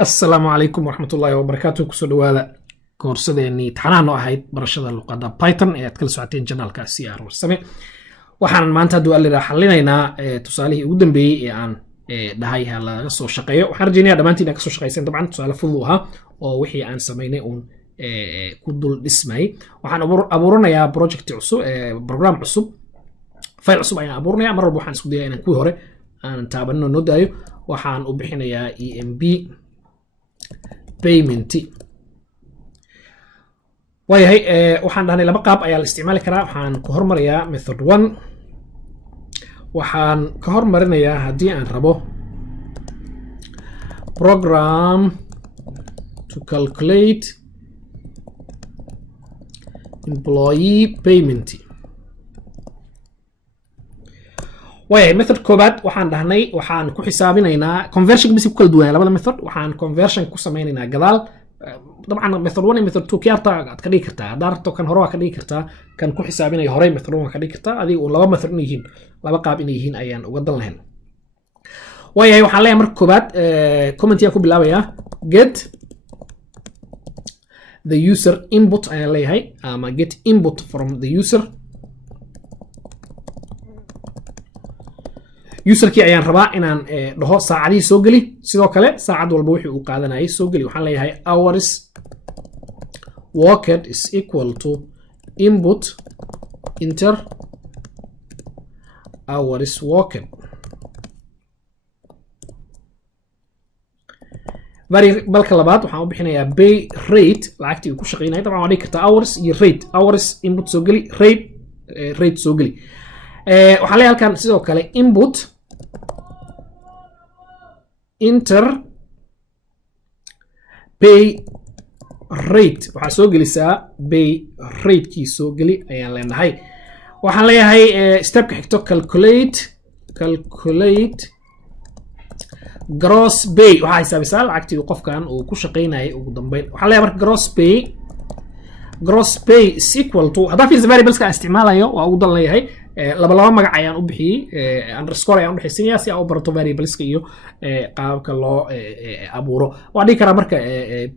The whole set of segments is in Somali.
السلام عليكم ورحمة الله وبركاته. كسو دوادا كورسديني امتحانان oo ahayd barashada luqadda Python ee aad kala socoteen channelka CR Warsame. waxaan maanta du'aalida xalinaynaa tusaalihii ugu dambeeyay ee aan dhahay laga soo shaqeeyo. waxaan rajaynayaa dhamaantiin inaad ka soo shaqeyseen dabcan tusaale fudud ah oo wixii aan sameynay uun ku dul dhismay. waxaan abuuranayaa project cusub program cusub file cusub ayaan abuuranayaa. mar walba waxaan isku dayaa inaan kuwii hore aan taabanno noo daayo. waxaan u bixinayaa EMB payment. waayahay waxaan dhahnay laba qaab ayaa la isticmaali karaa. waxaan ku hormarayaa method 1. waxaan ka hormarinayaa haddii aan rabo program to calculate employee payment. waayahay method koobaad waxaan dhahnay waxaan ku xisaabinaynaa conversion bisi ku kala duwan labada method. waxaan conversion ku sameynaynaa gadaal. طبعا method 1 iyo method 2 kiyaarta aad ka dhigi kartaa. daarto kan hore waa ka dhigi kartaa, kan ku xisaabinaya hore method 1 waa ka dhigi kartaa. adigu laba method inay yihiin, laba qaab inay yihiin ayaan uga dan lahayn. waayahay waxaan leeyahay marka koobaad comment yaa ku bilaabayaa get the user input ayaan leeyahay ama get input from the user. userkii ayaan rabaa inaan dhaho saacadii soo gali. sidoo kale saacad walba wixii uu qaadanayay soo gali. waxaan leeyahay hours worked is equal to input enter hours worked. variable labaad waxaan u bixinayaa pay rate, lacagtii uu ku shaqeynayay. dabcan waa dhigi kartaa hours iyo rate. hours input soo gali, rate soo gali. waxaan leeyahay halkan sidoo kale input enter pay rate. waxaa soo gelisaa pay rate kii soo geli ayaan leenahay. waxaan leeyahay stepka xigto calculate gross pay. waxaa xisaabisaa lacagtii uu qofkan uu ku shaqeynayay ugu dambeyn. waxaan leeyahay marka gross pay is equal to, haddaa fiirsa variableska aan isticmaalayo waa ugu dan leeyahay laba magac ayaan u bixiyey underscore ayaan u dhexaysiinayaa si aan u barato variableska iyo qaabka loo abuuro. waa dhigi karaa marka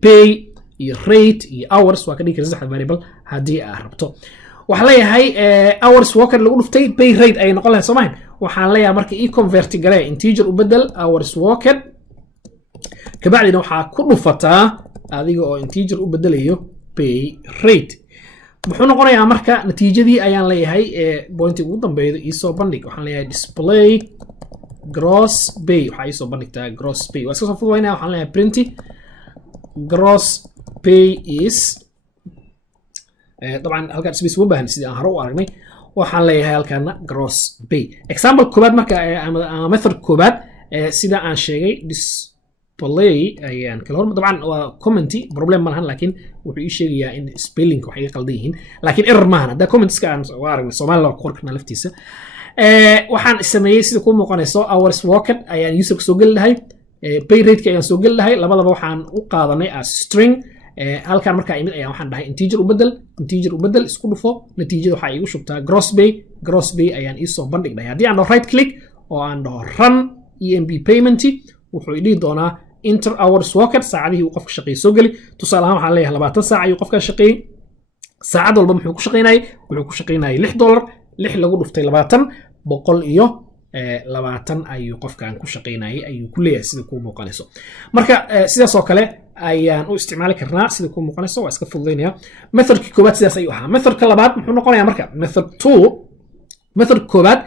pay iyo rate iyo hours waa ka dhigi karaa saddexda variable haddii aad rabto. waxaan leeyahay hours worker lagu dhuftay pay rate ayay noqon lahayd soomahan. waxaan leeyahay marka ii convert garee integer u bedel hours worker, kabacdina waxaa ku dhufataa adiga oo integer u bedelayo pay rate. muxuu noqonayaa marka natiijadii ayaan leeyahay point ugu dambeeyo ii soo bandhig. waxaan leeyahay display gross pay. waxaa ii soo bandhigtaa gross pay. waa iska soo fududaynaya. waxaan leeyahay print gross pay is طبعا halkan space uma baahan sidii aan hore u aragnay. waxaan leeyahay halkaana gross pay. example koobaad marka ama method koobaad sida aan sheegay display ayaan kala hormar. dabcan waa commenti problem ma lahan, laakiin wuxuu ii sheegayaa in spelling wax iga qaldan yihiin, laakiin error maahan. hadda commentska aan waa aragnay Soomaaliya waa ku qorkana laftiisa. waxaan sameeyay sida ku muuqanayso hours worked ayaan user soo gali lahay, pay rate ayaan soo gali lahay. labadaba waxaan u qaadanay as string. halkan marka imid ayaan waxaan dhahay integer u bedel isku dhufo. natiijada waxaa iigu shubtaa gross pay ayaan ii soo bandhigay. haddii aan dhaho right click oo aan dhaho run EMB payment, wuxuu dhihi doonaa enter hours worked, saacadihii uu qofka shaqeeyay soo gali. tusaale ahaan waxaan leeyahay 20 saac ayuu qofka shaqeeyay. saacad walba muxuu ku shaqeynayay? wuxuu ku shaqeynayay $6. 6 lagu dhuftay 20 120 ayuu qofkan ku shaqeynayay ayuu ku leeyahay sida ku muuqanayso. marka sidaas oo kale ayaan u isticmaali karnaa sida ku muuqanayso. waa iska fududaynaya. methodkii koobaad sidaas ayuu ahaa. methodka labaad muxuu noqonayaa marka method 2. method koobaad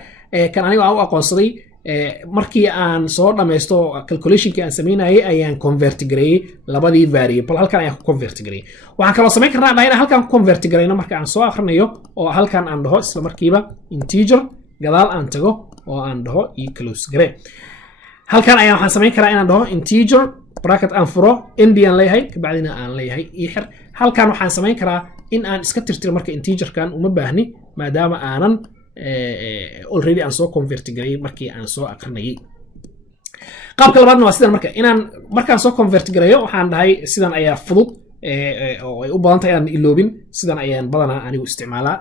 kan aniga aan u aqoonsaday markii aan soo dhameysto calculationkii aan sameynayay ayaan convert gareeyay labadii variable. halkan ayaan ku convert gareeyay. waxaan kaloo sameyn karnaa dhahayna halkan ku convert gareyno marka aan soo akhrinayo oo halkan aan dhaho isla markiiba integer, gadaal aan tago oo aan dhaho ii close garee. halkan ayaan waxaan sameyn karaa inaan dhaho integer bracket aan furo nd aan leeyahay, kabacdina aan leeyahay ii xir. halkan waxaan sameyn karaa in aan iska tirtiro marka integerkan uma baahni maadaama aanan already aan soo convert gareeyay markii aan soo aqrinayay. qaabka labaadna waa sidan markaan soo convert gareeyo waxaan dhahay sidan ayaa fudud oo ay u badan tahay aan iloobin. sidan ayaan badanaa anigu isticmaalaa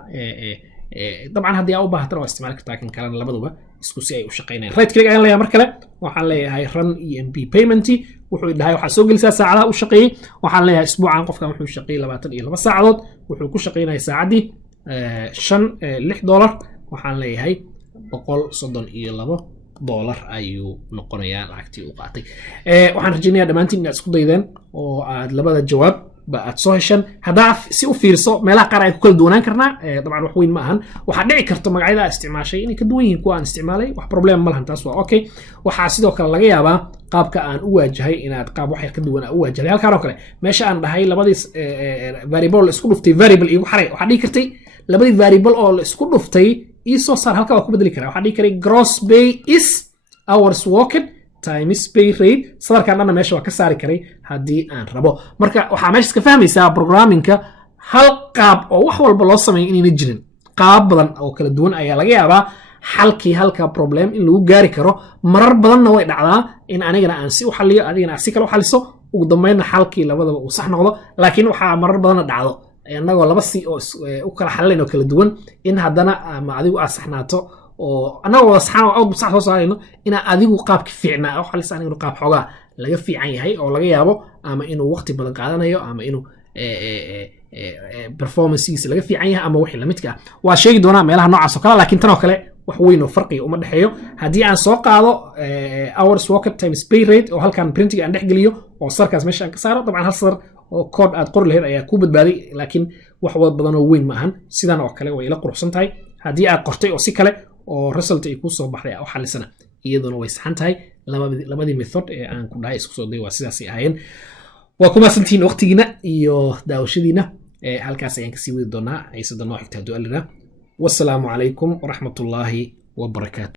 طبعا هدي او باهتر واستعمال كرتا كان كلام لبدوبا isku si ay u shaqeynayaan right click ayaan leeyahay mar kale waxaan leeyahay run EMP payment wuxuu dhahay waxa soo gelisaa saacadaha u shaqeeyay waxaan leeyahay isbuucan qofkan wuxuu shaqeeyay 22 saacadood wuxuu ku shaqeynayay saacadii $6 waxaan leeyahay $132 ayuu noqonayaa lacagtii uu qaatay waxaan rajaynayaa dhamaantiin inaad isku daydeen oo aad labada jawaab baad soo heshan hadaa si u fiirso meelaha qaar ay ku kala duwanaan karnaa dabcan wax weyn ma ahan waxa dhici karto magacyada isticmaashay inay ka duwan yihiin kuwa aan isticmaalay wax problem ma lahan taas waa okay waxa sidoo kale laga yaabaa qaabka aan u waajahay inaad qaab wax ka duwan u waajahay halkaan oo kale meesha aan dhahay labadiis variable isku dhuftay variable igu xaray waxa dhigi kartay labadii variable oo la isku dhuftay isoo saar halka waa ku bedeli karaa waxa dhigi karay gross pay is hours worked times pay rate sadarkan dhanna meesha waa ka saari karay haddii aan rabo marka waxaa meesha iska fahmaysaa programmingka hal qaab oo wax walba loo sameeyo inayna jirin qaab badan oo kala duwan ayaa laga yaabaa xalkii halka problem in lagu gaari karo marar badanna way dhacdaa in anigana aan si u xaliyo adigana aad si kale u xaliso ugu dambeynna xalkii labadaba uu sax noqdo laakiin waxaa marar badanna dhacdo annagoo laba si oo u kala xalinayn oo kala duwan in haddana ama adigu aad saxnaato oo anagoo saxan oo sax soo saarayno ina adigu qaabka fiicnaa oo xalis anigu qaab xogaa laga fiican yahay oo laga yaabo ama inuu waqti badan qaadanayo ama inuu performancekiisa laga fiican yahay ama wixii la midka waa sheegi doonaa meelaha noocaas oo kale laakiin tan oo kale wax weyn oo farqi uma dhaxeeyo haddii aan soo qaado hours worked times pay rate oo halkan printing aan dhex geliyo oo sarkaas meesha aan ka saaro dabcan hal sar oo code aad qor lahayd ayaa ku badbaaday laakiin wax badan oo weyn ma ahan sidan oo kale way ila quruxsan tahay haddii aad qortay oo si kale oo result ay ku soo baxday oo xalisana iyaduna way saxan tahay labadii method ee aan ku dhahay isku soo day waa sidaas ay ahaayeen waa kuma santiin waqtigiina iyo daawashadiina halkaas ayaan ka sii wadi doonaa aysadana xigta du'alina wassalaamu calaykum waraxmatullaahi wabarakaatu